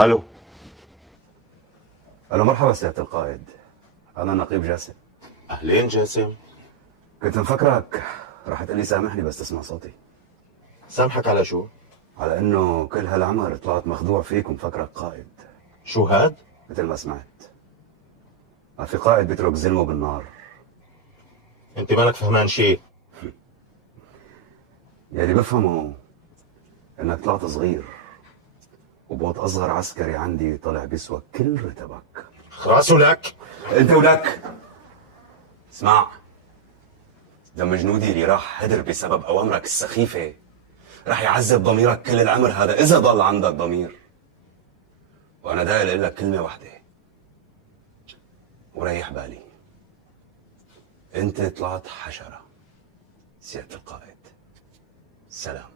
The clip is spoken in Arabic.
الو. الو، مرحبا سيادة القائد. انا نقيب جاسم. اهلين جاسم. كنت مفكرك راح تقلي سامحني بس تسمع صوتي. سامحك على شو؟ على انه كل هالعمر طلعت مخدوع فيك ومفكرك قائد. شو هاد؟ مثل ما سمعت، ما في قائد بيترك زلمه بالنار. انت مالك فهمان شيء. يلي بفهمه انك طلعت صغير، وبوط اصغر عسكري عندي طلع بيسوى كل رتبك. خراسه لك. انت ولك. اسمع، دم جنودي اللي راح هدر بسبب اوامرك السخيفه راح يعذب ضميرك كل العمر هذا اذا ضل عندك ضمير. وانا داير اقول لك كلمه واحده وريح بالي، انت طلعت حشره. سيادة القائد، سلام.